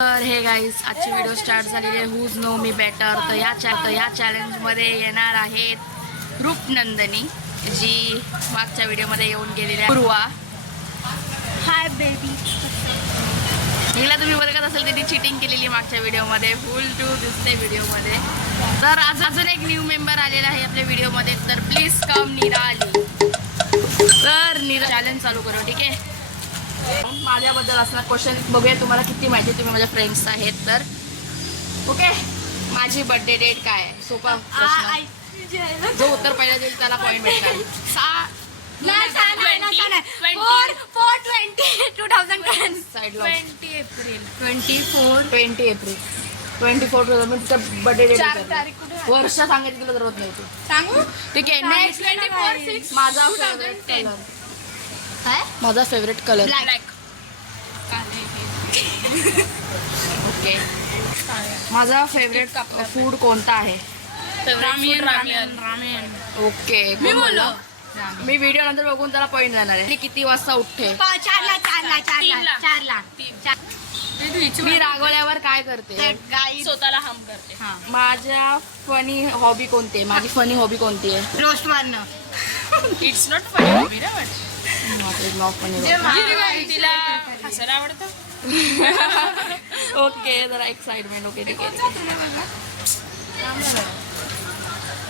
तर हे गाईज आजची व्हिडिओ स्टार्ट झालेली आहे हुज नो मी बेटर. तर या चॅलेंजमध्ये येणार आहेत रूपनंदिनी, जी मागच्या व्हिडिओमध्ये येऊन गेलेली आहे. पूर्वा, हाय बेबी. हिला तुम्ही बघत असेल त्यांनी चिटिंग केलेली मागच्या व्हिडिओमध्ये, फुल टू दिसते व्हिडिओमध्ये. तर आज अजून एक न्यू मेंबर आलेला आहे आपल्या व्हिडिओमध्ये, तर प्लीज कम निराली. तर चॅलेंज चालू करू, ठीक आहे. माझ्याबद्दल असणार क्वेश्चन बघूया तुम्हाला किती माहिती, तुम्ही माझ्या फ्रेंड्स आहेत तर. ओके, माझी बर्थडे डेट काय आहे? सोपा प्रश्न, जो उत्तर पहिला देईल त्याला पॉईंट भेटणार. 20 बर्थडे डेट. वर्ष सांगायची तुला जरूरत नाही, तू सांगू. ठीक आहे. नेक्स्ट, माझा फेवरेट कलर ब्लॅक. ओके. माझा फेवरेट फूड कोणता आहे? रामेन. ओके, मी बोललो. मी व्हिडिओ नंतर बघून त्याला पॉईंट देणार आहे. किती वाजता उठते? 4ला. मी रागवल्यावर काय करते? स्वतःला हम करते. माझ्या फनी हॉबी कोणती आहे? माझी फनी हॉबी कोणती आहे? रोस्ट मारणं. इट्स नॉट फनी हॉबी ना, तिला हसायला आवडतं. ओके, जरा एक्साइटमेंट. ओके, ठीक आहे.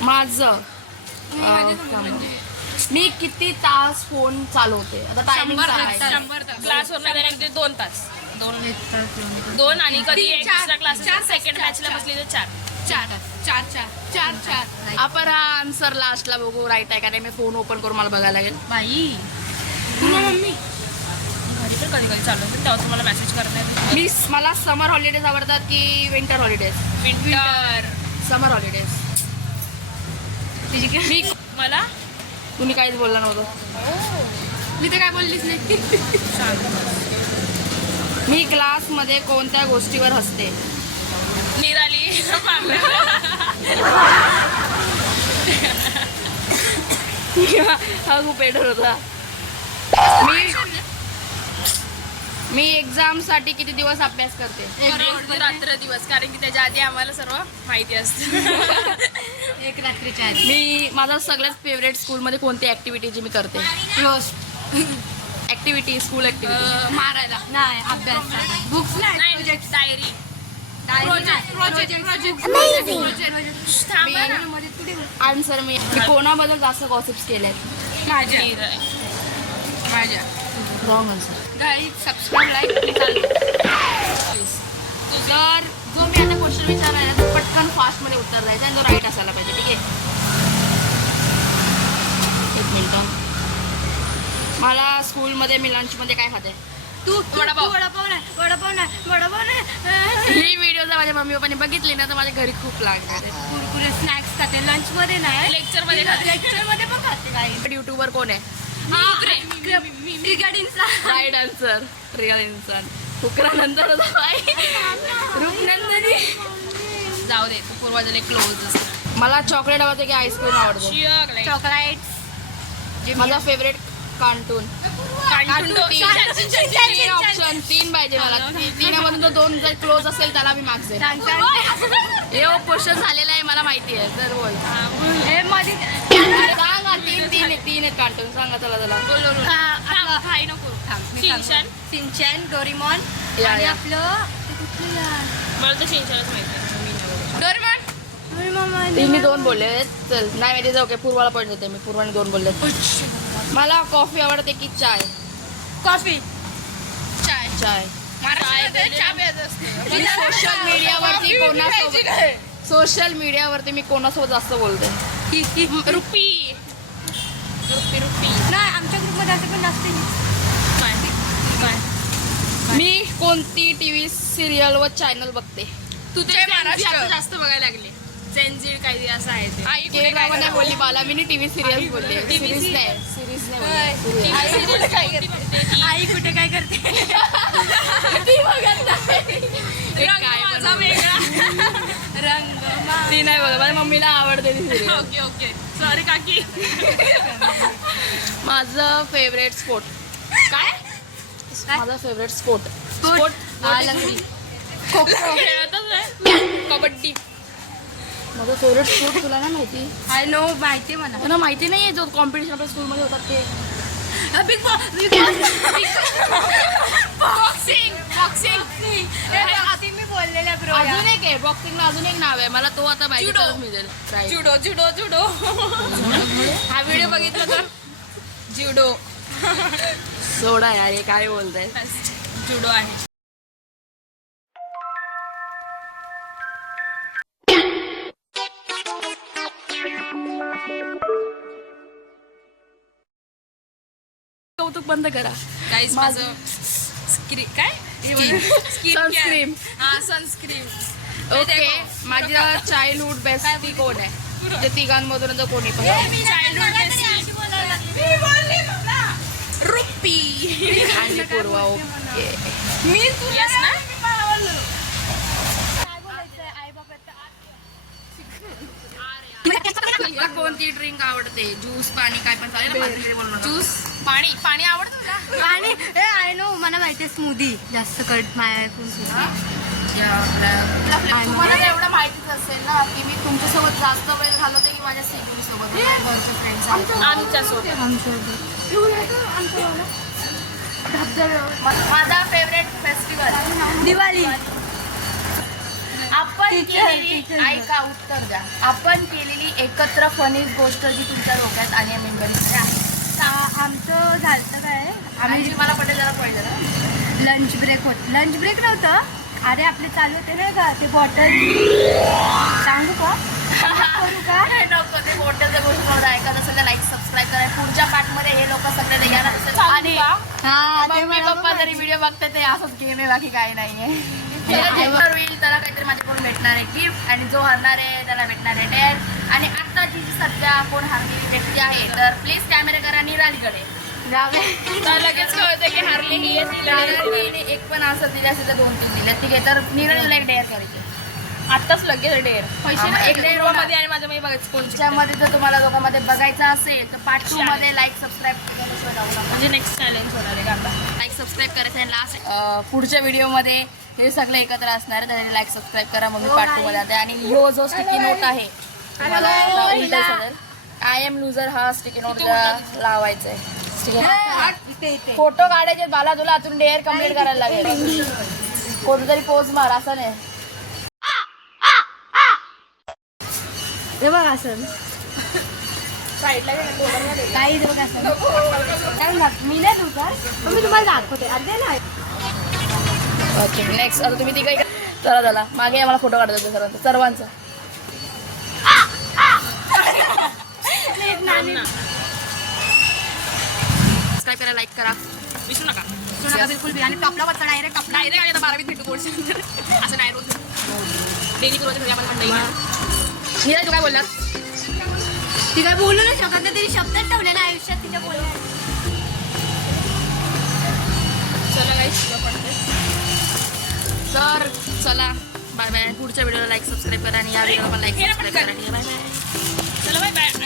माझं मी किती तास फोन चालवते? आता टायमिंग क्लासवर नाही 2 तास. 2 आणि कधी एक्स्ट्रा क्लास सेकंड बॅचला बसली तर 4. आपण हा आन्सर लास्टला बघू राईट आहे का नाही. मी फोन ओपन करून मला बघायला लागेल. बाई मम्मी घरी तर कधी कधी चालू होतं, तेव्हा तुम्हाला मेसेज करता. मला समर हॉलिडेज आवडतात की विंटर हॉलिडेज? विंटर. समर हॉलिडेज. मी मला तुम्ही काहीच बोलला नव्हतं. मी तर काय बोललीच नाही. मी क्लासमध्ये कोणत्या गोष्टीवर हसते? निराली. हा खूप बेटर होता. मी एक्झाम साठी किती दिवस अभ्यास करते? रात्र दिवस, कारण की त्याच्या आधी आम्हाला सर्व माहिती असतं. एक रात्रीच्या आधी. माझा सगळ्यात फेवरेट स्कूलमध्ये कोणती ऍक्टिव्हिटी जी मी करते? Activity, school activity. मारायला नाही, अभ्यास. बुक्स नाही, प्रोजेक्ट. डायरी. आन्सर मी कोणाबद्दल जास्त गॉसिप्स केलेत? माझ्या wrong answer. Guys subscribe, like चालू. तर जो मी आता क्वेश्चन विचारला आहे तो पटकन फास्टमध्ये उत्तर द्यायचा आणि तो राईट असायला पाहिजे, ठीक आहे. एक मिनिट. मला स्कूलमध्ये मी लंचमध्ये काय खाते? तू वडापाव. वडापाव नाही. ही व्हिडिओ जर माझ्या मम्मी पप्पाने बघितली ना तर माझ्या घरी खूप लागणार आहे. कुरकुरे स्नॅक्स खाते. लंच मध्ये नाही, लेक्चर मध्ये खाते. लेक्चर मध्ये पण खाते. गाईज युट्यूबर कोण आहे? राईट आन्सर, रिअल इन्सान. फुकरा नंतर रूपनंदिनी. जाऊ दे, तू पूर्वाजले क्लोज असतं. मला चॉकलेट आवडते की आईस्क्रीम आवडते? चॉकलेट. माझा फेवरेट कार्टून. तीन ऑप्शन, 3 पाहिजे मला. 3मधून तो 2 जर क्लोज असेल त्याला मी मार्क्स देईन. हे क्वेश्चन झालेला आहे, मला माहिती आहे. तर बोल सांगा. 3 आहेत कार्टून. सांगा. चला सिंचन, डोरेमॉन या, आणि या. आपलं मला तर शिंचानच माहिती. तिन्ही 2 बोलले. चल नाही माहिती. ओके, पूर्वाला पॉईंट देते मी. पूर्वाने 2 बोलले. मला कॉफी आवडते की चाय? कॉफी. चाय. मी सोशल मीडियावरती मी कोणासोबत जास्त बोलते? रुपी. नाही, आमच्या ग्रुपमध्ये असं पण नसते. मी कोणती टीव्ही सिरियल व चॅनल बघते? तू ते जास्त बघायला लागले. जेनझीड काही असं आहे ते. आई कुठे काय नाही बोलली बाला. मी टीव्ही सिरियल बोलले. सिरीज नाही. आई कुठे काय करते? रंग ती नाही बघा. माझ्या मम्मीला आवडते ती सिरियल. ओके सॉरी काकी. माझं फेवरेट स्पोर्ट काय? माझा फेवरेट स्पोर्ट लंगडी खेळतच नाही कबड्डी. माझा फेवरेट स्पोर्ट तुला नाही माहिती? आय नो माहिती आहे मला. तुला माहिती नाही जो कॉम्पिटिशन आपल्या स्कूलमध्ये होतात ते बिग बॉक्सिंग मी बोललेल्या ब्रो. अजून एक आहे बॉक्सिंगला अजून एक नाव आहे मला तो आता माहिती जुडो. मिळेल. Right. जुडो जुडो जुडो. हा व्हिडिओ बघितला तर जुडो सोडा यार हे काय बोलताय. जुडो आहे. कौतुक बंद करा. गाईज माझं काय Sunscreen. हा सनस्क्रीन. ओके माझ्या चाइल्डहुड बेस्टी कोण आहे ते तिघांमधून जर कोणी पण रुपी आणि पूर्वा. ओके मी तुलाच ना तुला कोणती ड्रिंक आवडते ज्यूस पाणी काय पण चालेल ना? ज्यूस पाणी पाणी आवडतं तुला. आणि आय नो मला माहिती आहे स्मूदी जास्त कट मायाकून तुम्हाला तर एवढं माहितीच असेल ना की मी तुमच्यासोबत जास्त वेळ घालवते की माझ्या सिब्लिंग सोबत घरच्या फ्रेंड्स आमच्यासोबत माझा फेवरेट फेस्टिवल दिवाळी. आपण Teacher. केलेली ऐका उत्तर द्या आपण केलेली एकत्र फनीज गोष्ट जी तुमच्या डोक्यात आणि मेमरीमध्ये आहे आमचं झालं काय आणि आम्ही मला पटेल जरा पहिले ना लंच ब्रेक होत. लंच ब्रेक नव्हतं. अरे आपले चालू होते नाही का ते बॉटल सांगू का करू का? नको ते मोठ्याच्या गोष्टीमध्ये ऐकत असेल तर लाईक सबस्क्राईब करा. पुढच्या पार्टमध्ये हे लोक सगळे येणार असेल आणि हा ते मम्मी मला पप्पा जरी व्हिडिओ बघते ते असंच गेम आहे बाकी काही नाहीये. त्याला जेवढं होईल त्याला काहीतरी माझ्याकडून भेटणार आहे गिफ्ट आणि जो हरणार आहे त्याला भेटणार आहे डेअर. आणि आत्ताची जी सध्या कोण हरलेली व्यक्ती आहे तर प्लीज कॅमेरा करा निरालीकडे. तर लगेच कळतं की हारली ही आहे ती लढाई. निरालीने एक पण असं दिले असेल तर 2-3 दिले ठीक आहे तर निरालीला एक डेअर करायचे. आत्ताच लगेच डेअर पैसे नाही, एक डेअर मध्ये आणि माझ्या मध्ये बघायचं कोणच्या त्याच्यामध्ये जर तुम्हाला दोघांमध्ये बघायचं असेल तर पार्ट 2 मध्ये लाईक सबस्क्राईब केल्याशिवाय जाऊ नका. म्हणजे नेक्स्ट चॅलेंज होणार आहे का लाईक सबस्क्राईब करायचं आणि लास्ट पुढच्या व्हिडिओमध्ये हे सगळे एकत्र असणार आहे त्यासाठी लाईक सबस्क्राईब करा मग मी पार्ट 2 मध्ये जाते. आणि ह्यो जो स्टिकी नोट आहे तुम्हाला आय एम लुझर हा स्टिकी नोट लावायचा आहे. फोटो काढायचे बाला तुला आतून डेअर कम्प्लीट करायला लागेल. कोणतरी पोज मार असं नाही. हे बघ असं साईडला काही बघ असं काय मी नाही देऊ का पण मी तुम्हाला दाखवते अर्धे नाही. ओके नेक्स्ट आता तुम्ही ती काही चला मागे आम्हाला फोटो काढत होते सर्वांचा. सबस्क्राईब करा लाईक करा विसरू नका. बिलकुल बी आणि टॉपला वाचता डायरेक्ट टॉपला डायरेक्ट आणि आता 12वीत भेटू कोर्स असं नाही रोज डेली पूर्वच्या घरी आपण मंडई. नीरा तू काय बोलणार? ती काय बोलू नाही शकत नाही तिने शब्दात ठेवलेला आयुष्यात तिच्या बोलण्यात. चला गाईस तुला पडते. तर चला बाय बाय. पुढच्या व्हिडिओला लाईक सबस्क्राईब करा आणि या व्हिडिओला पण लाईक सबस्क्राईब करा. Bye bye. चला बाय बाय.